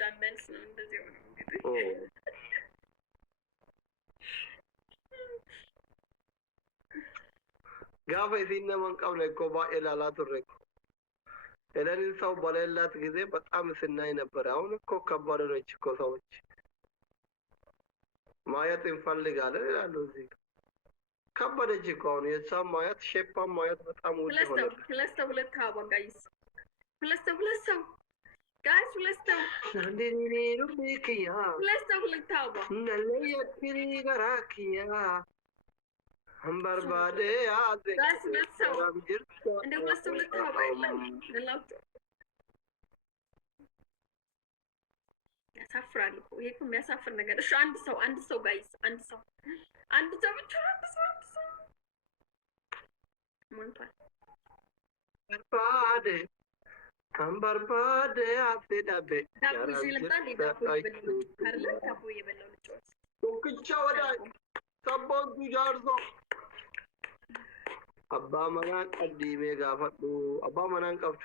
የጎጃም መልስ ነው እንደዚህ ሆነው እንግዲህ ጋፈይሲና መንቀብለ ኮባ ኤላላ ተረክ እነን ሰው በሌላት ጊዜ በጣም ስናይ ነበር አሁን እኮ ከባድ ነው እኮ ሰዎች ማየት እንፈልጋለን ይላሉ እዚህ ከበደች እኮ አሁን የሰው ማየት ሼፓ ማየት በጣም ውድ ሆነ ሁለት አባ ጋይስ ሁለት ሰው ጋይስ ሁለት ሰው አንዴኔ ሩቢክያ ሁለት አባ ነለየትሪ ገራክያ አንበርባዴ አዘ ጋይስ ሁለት ሰው እንደ ሁለት አባ የለም ለላውጥ ያሳፍራል እኮ ይሄ እኮ የሚያሳፍር ነገር እሺ አንድ ሰው ጋይስ አንድ ሰው ብቻ አንድ ሰው ሞልቷል በርባዴ አንበርባዴ አፍዳቤ ዳቦ ይልጣል ዳቦ የበላው ልጆች ቶክቻ ወዳይ ሰቦንቱ ጃርሶ አባ መናን ቀዲሜ ጋፈዱ አባ መናን ቀብቹ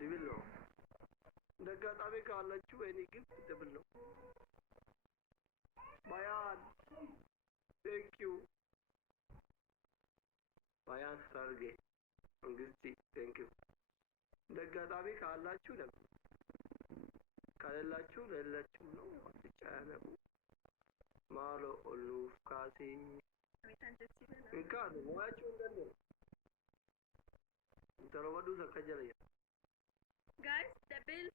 ዲብሎ ደጋጣሚ ካላችሁ እኔ ግን ዲብሎ ባያን thank you ባያን ሰርጌ እንግዲህ thank you ደጋጣሚ ካላችሁ ደግሞ ካላላችሁ ለላችሁ ነው አትጫነቁ ማሎ ኦሉፍ ካሲ እንካን ዋቹ እንደነ ተረወዱ ዘከጀለያ guys the bill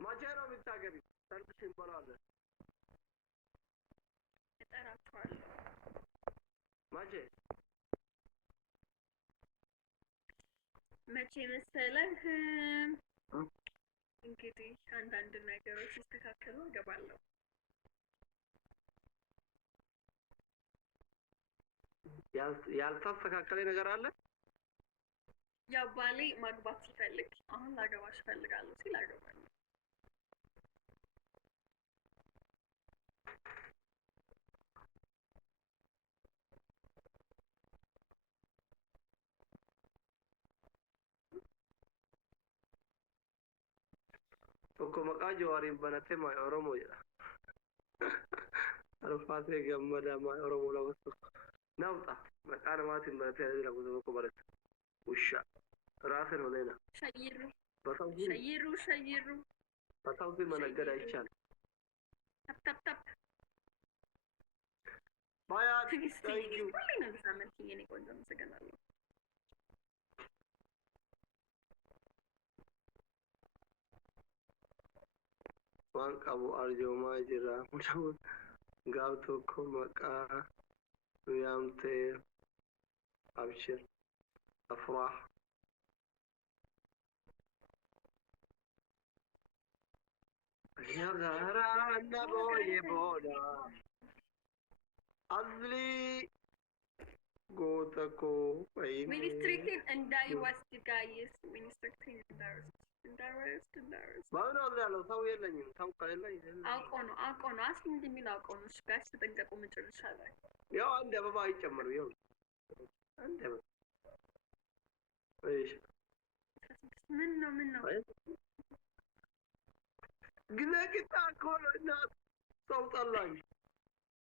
ማጀሮ ብታገቢ ሰርጥሽን በላለ እጠራችኋለሁ ማጀ መቼ መሰለህ እንግዲህ አንዳንድ ነገሮች ይስተካከሉ እገባለሁ ያልተስተካከለ ነገር አለ ያው ባሌ ማግባት ሲፈልግ አሁን ላገባሽ ፈልጋለሁ ሲል አገባለሁ tokko maqaa jawaariin banate maa oromoo jedha alfaatee gammada maa oromoo labastu nawxa maqaa namaatiin banatee ajajila gosa tokko barate usha raasen holeena shayiru batawti managgada ይቻል tap ባያ thank you ሁሌ ነው ሳመት የኔ ቆንጆ መሰገናለሁ waan qabu arjoomaa jira mudaawwan gaaf tokko maqaa yaamtee abshir afraah yagaraa nabooye booda azlii goota koo we restricted and die was the guys we restricted እንዳረስ ባውና ያለው ሰው የለኝም ሰው ከሌለ አውቆ ነው አስኪ እንደሚለው አውቆ ነው ጋሽ ተጠንቀቁ መጨረሻ ላይ ያው አንድ አበባ አይጨምሩ ይኸው አንድ አበባ እሺ ምን ነው ግለግታ ኮሎና ሰው ጠላኝ